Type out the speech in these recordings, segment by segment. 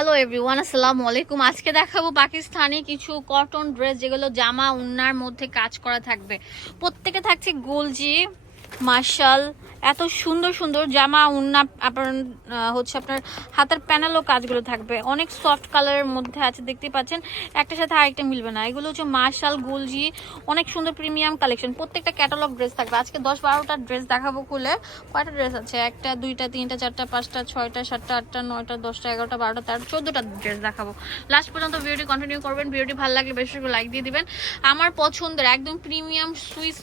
Hello everyone আসসালামু আলাইকুম আজকে দেখাবো পাকিস্তানি কিছু কটন ড্রেস যেগুলো জামা উন্নার মধ্যে কাজ করা থাকবে। প্রত্যেকে থাকছে গোলজি, মার্শাল এত সুন্দর সুন্দর জামা, উন্না, আপনার হচ্ছে আপনার হাতের প্যানেলও কাজগুলো থাকবে। অনেক সফট কালারের মধ্যে আছে দেখতে পাচ্ছেন। একটার সাথে আরেকটা মিলবে না। এগুলো হচ্ছে মার্শাল গুলজি অনেক সুন্দর প্রিমিয়াম কালেকশন প্রত্যেকটা ক্যাটালগ ড্রেস থাকবে। আজকে দশ বারোটা ড্রেস দেখাবো খুলে। কয়টা ড্রেস আছে? একটা, দুইটা, তিনটা, চারটা, পাঁচটা, ছয়টা, সাতটা, আটটা, নয়টা, দশটা, এগারোটা, বারোটা তেরো চোদ্দোটা ড্রেস দেখাবো। লাস্ট পর্যন্ত ভিডিওটি কন্টিনিউ করবেন। ভিডিওটি ভালো লাগলে বেশি লাইক দিয়ে দিবেন। আমার পছন্দের একদম প্রিমিয়াম সুইস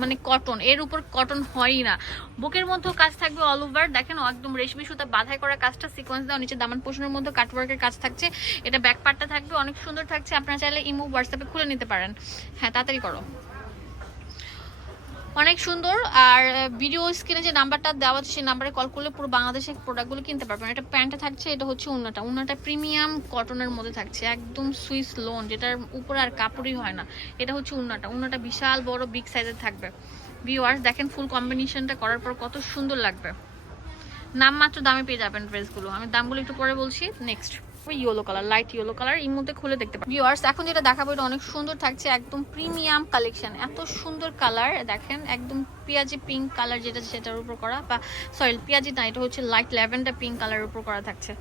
মানে কটন এর উপর কটন হয়ই না। বুকের মধ্যেও কাজ থাকবে অল ওভার দেখেন একদম রেশমি সুতা বাধাই করা কাজটা সিকোয়েন্স দেওয়া, নিচে দামান পোষণের মধ্যে কাটওয়ার্কের কাজ থাকছে। এটা ব্যাক পার্টটা থাকবে, অনেক সুন্দর থাকছে, আপনারা চাইলে ইমো হোয়াটসঅ্যাপে খুলে নিতে পারেন। হ্যাঁ তাড়াতাড়ি করো। অনেক সুন্দর। আর ভিডিও স্ক্রিনে যে নাম্বারটা দেওয়া আছে, সেই নাম্বারে কল করলে পুরো বাংলাদেশে প্রোডাক্টগুলো কিনতে পারবেন। এটা প্যান্টটা থাকছে, এটা হচ্ছে উন্নাটা। উন্নাটা প্রিমিয়াম কটনের মধ্যে থাকছে, একদম সুইস লোন যেটার উপরে আর কাপড়ই হয় না। এটা হচ্ছে উন্নাটা। উন্নাটা বিশাল বড় বিগ সাইজের থাকবে। ভিউয়ার্স দেখেন ফুল কম্বিনেশনটা করার পর কত সুন্দর লাগবে। নাম মাত্র দামে পেয়ে যাবেন ড্রেসগুলো আমি দামগুলো একটু পরে বলছি। Next yellow color light yellow color এই মধ্যে খুলে দেখতে পাবেন ভিউয়ার্স এখন যেটা দেখাবো, এটা অনেক সুন্দর থাকছে, একদম প্রিমিয়াম কালেকশন এত সুন্দর কালার দেখেন, একদম পেঁয়াজি পিঙ্ক কালার যেটা সেটার উপর করা, বা সরি পেঁয়াজি না, এটা হচ্ছে লাইট ল্যাভেন্ডার পিঙ্ক কালারের উপর করা থাকছে।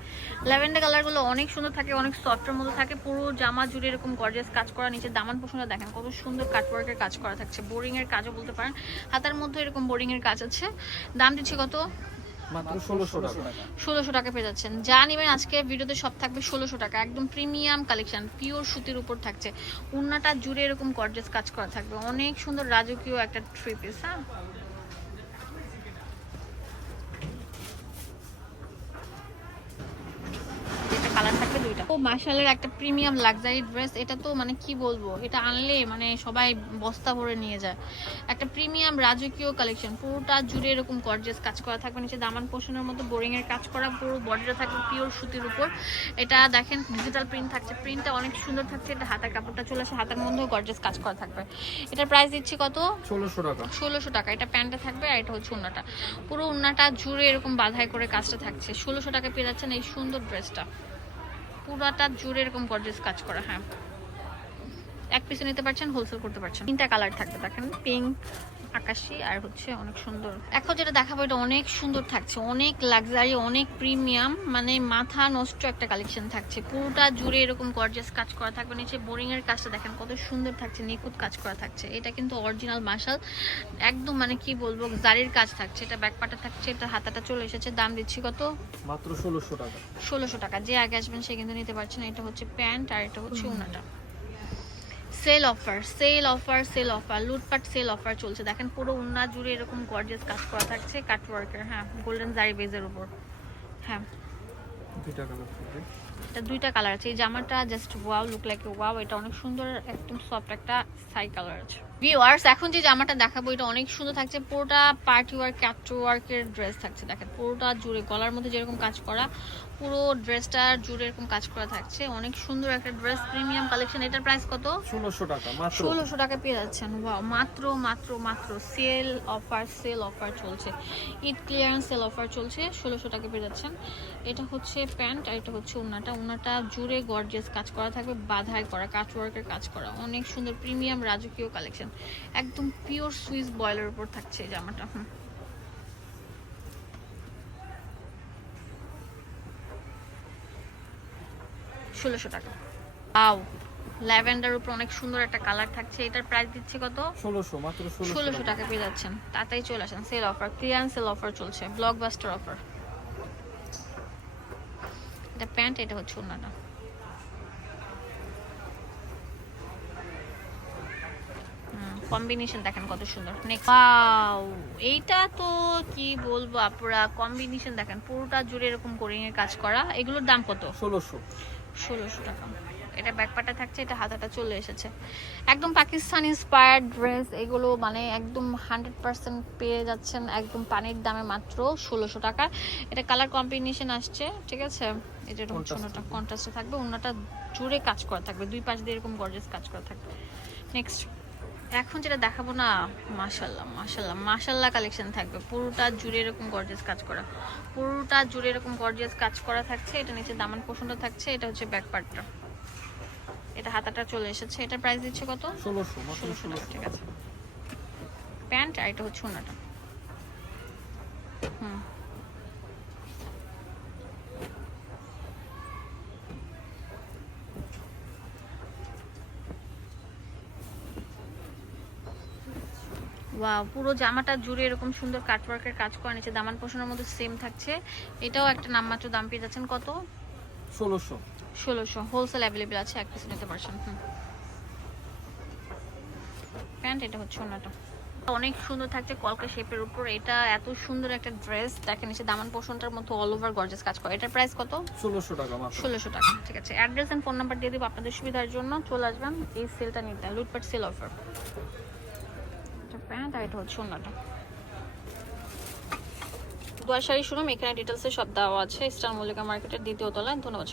ল্যাভেন্ডার কালারগুলো অনেক সুন্দর থাকে, অনেক সফটের মধ্যে থাকে, পুরো জামা জুড়ে এরকম গর্জিয়াস কাজ করা নিচে দামান পোষণটা দেখেন, কত সুন্দর কাটওয়ার্কের কাজ করা থাকছে। বোরিংয়ের কাজও বলতে পারেন, হাতার মধ্যে এরকম বোরিংয়ের কাজ আছে। দাম দিচ্ছে কত? মাত্র ষোলোশো টাকা। ষোলোশো টাকা পেয়ে যাচ্ছেন। যা নেবেন আজকে ভিডিওতে সব থাকবে ষোলোশো টাকা। একদম প্রিমিয়াম কালেকশন পিওর সুতির উপর থাকছে। উন্নাটা জুড়ে এরকম গর্জেস কাজ করা থাকবে। অনেক সুন্দর রাজকীয় একটা থ্রি পিস হ্যাঁ এটা থাকবে ও মার্শালের একটা প্রিমিয়াম লাক্সারি ড্রেস এটা তো মানে কি বলব এটা আনলে মানে সবাই বস্তা ভরে নিয়ে যায়। একটা প্রিমিয়াম রাজকীয় কালেকশন পুরোটা জুড়ে এরকম গর্জিয়াস কাজ করা থাকবে নিচে দামান পোষণের মতো বোরিং এর কাজ করা পুরো বডিটা থাকবে পিওর সুতির উপর। এটা দেখেন ডিজিটাল প্রিন্ট থাকছে প্রিন্টটা অনেক সুন্দর থাকছে এটা হাতের কাপড়টা চলে আসে হাতের মধ্যেও গর্জিয়াস কাজ করা থাকবে। এটার প্রাইস দিচ্ছি কত? ষোলোশো টাকা। ষোলোশো টাকা এটা প্যান্টটা থাকবে আর এটা হচ্ছে উন্নাটা পুরো উন্নাটা জুড়ে এরকম বাধাই করে কাজটা থাকছে। ষোলোশো টাকা পেয়ে যাচ্ছেন এই সুন্দর ড্রেসটা পুরাটা জুড়ে এরকম গর্জেস কাজ করা হ্যাঁ। এক পিসে নিতে পারছেন হোলসেল করতে পারছেন। তিনটা কালার থাকবে, দেখেন পিঙ্ক আকাশি আর হচ্ছে অনেক সুন্দর। এখন যেটা দেখাবো এটা অনেক সুন্দর থাকছে অনেক লাক্সারি অনেক প্রিমিয়াম মানে মাথা নষ্ট একটা কালেকশন থাকছে। পুরোটা জুড়ে এরকম গর্জিয়াস কাজ করা থাকবে নিচে বোরিং এর কাজটা দেখেন কত সুন্দর থাকছে নিখুঁত কাজ করা থাকছে। এটা কিন্তু অরিজিনাল মার্শাল একদম মানে কি বলব জারির কাজ থাকছে। এটা ব্যাকপাটা থাকছে এটা হাতাটা চলে এসেছে দাম দিচ্ছি কত? মাত্র ষোলোশো টাকা। ষোলোশো টাকা যে আগে আসবেন সে কিন্তু নিতে পারছেন এটা হচ্ছে প্যান্ট আর এটা হচ্ছে উনাটা sale offer sale offer sale offer লুটপাট সেল অফার চলছে। দেখেন পুরো উন্না জুড়ে এরকম গর্জেস কাজ করা থাকছে কাটওয়ার্কের হ্যাঁ গোল্ডেন জারি বেজের উপর। হ্যাঁ। দুইটা কালার এটা দুইটা কালার আছে। এই জামাটা just wow look like wow এটা অনেক সুন্দর একদম সফট একটা সাই কালার আছে। ভিউয়ার্স এখন যে জামাটা দেখাবো এটা অনেক সুন্দর থাকছে। পুরোটা পার্টি ওয়ার্ক ক্যাপ্টো ওয়ার্কের ড্রেস থাকছে দেখেন। পুরোটা জুড়ে গলার মধ্যে যেরকম কাজ করা পুরো ড্রেসটা জুড়ে এরকম কাজ করা থাকছে। অনেক সুন্দর একটা ড্রেস প্রিমিয়াম কালেকশন এটার প্রাইস কত? ষোলোশো টাকা মাত্র। ষোলোশো টাকা পেয়ে যাচ্ছেন। মাত্র মাত্র মাত্র। সেল অফার সেল অফার চলছে। ঈদ ক্লিয়ারেন্স সেল অফার চলছে। ষোলোশো টাকা পেয়ে যাচ্ছেন। এটা হচ্ছে প্যান্ট আর এটা হচ্ছে উনাটা উনাটা জুড়ে গর্জিয়াস কাজ করা থাকবে বাধাই করা কাটওয়ার্কের কাজ করা। অনেক সুন্দর প্রিমিয়াম রাজকীয় কালেকশন একদম পিওর সুইস বয়েলের উপর থাকছে এই জামাটা হুম। ষোলোশো টাকা। আও ল্যাভেন্ডার উপর অনেক সুন্দর একটা কালার থাকছে। এটার প্রাইস দিচ্ছে কত? ষোলোশো মাত্র ষোলোশো ষোলোশো টাকা পেয়ে যাচ্ছেন। তাতেই চলে আসেন। সেল অফার সেল অফার চলছে। ব্লকবাস্টার অফার এটা প্যান্ট এটা হচ্ছে কম্বিনেশন দেখেন কত সুন্দর। ওয়াও এইটা তো কি বলব আপুরা কম্বিনেশন দেখেন পুরোটা জুড়ে এরকম কোরিং এর কাজ করা। এগুলোর দাম কত? ষোলোশো। ষোলোশো টাকা। এটা ব্যাকপাটা থাকছে এটা হাতাটা চলে এসেছে। একদম পাকিস্তান ইন্সপায়ার্ড ড্রেস এগুলো মানে একদম হান্ড্রেড পার্সেন্ট পেয়ে যাচ্ছেন একদম পানির দামে মাত্র ষোলোশো টাকা। এটা কালার কম্বিনেশন আসছে ঠিক আছে? এটা এরকম ছোটটা কন্ট্রাস্টে থাকবে অন্যটা জুড়ে কাজ করা থাকবে দুই পাশ দিয়ে এরকম গর্জেস কাজ করা থাকবে। নেক্সট এখন যেটা দেখাবো না মাশাল্লাহ মাশাল্লাহ মাশাল্লাহ কালেকশন থাকবে। পুরোটা জুড়ে এরকম গর্জিয়াস কাজ করা। পুরোটা জুড়ে এরকম গর্জিয়াস কাজ করা থাকছে এটা নিচে দামান পোষণটা থাকছে এটা হচ্ছে ব্যাক পার্টটা এটা হাতাটা চলে এসেছে। এটা প্রাইস দিচ্ছে কত? ষোলোশো ঠিক আছে। প্যান্ট আর এটা হচ্ছে ওনাটা। হুম। ওয়াও পুরো জামাটা জুড়ে এরকম সুন্দর কাটওয়ার্কের কাজ করা নিচে দামান পোষণের মধ্যে সেম থাকছে। এটাও একটা নামমাত্র দাম পেয়ে যাচ্ছেন কত? ষোলোশো। ষোলোশো। হোলসেল অ্যাভেলেবেল আছে এক পিস নিতে পারছেন হুম। প্যান্ট এটা হচ্ছে ওনাটা অনেক সুন্দর থাকছে কলকা শেপের উপর। এটা এত সুন্দর একটা ড্রেস দেখেন নিচে দামান পোষণটার মতো অল ওভার গর্জাস কাজ করে। এটার প্রাইস কত? ষোলোশো টাকা মাত্র। ষোলোশো টাকা ঠিক আছে। অ্যাড্রেস অ্যান্ড ফোন নাম্বার দিয়ে দেবো আপনাদের সুবিধার জন্য। চলে আসবেন এই সেলটা নিতে। লুটপাট সেল অফার প্যান্ট আর এটা হচ্ছে অন্যটা। দোয়া শাড়ি শুনুন এখানে ডিটেলসে সব দেওয়া আছে। স্টার মল্লিকা মার্কেটের দ্বিতীয় তলায়। ধন্যবাদ।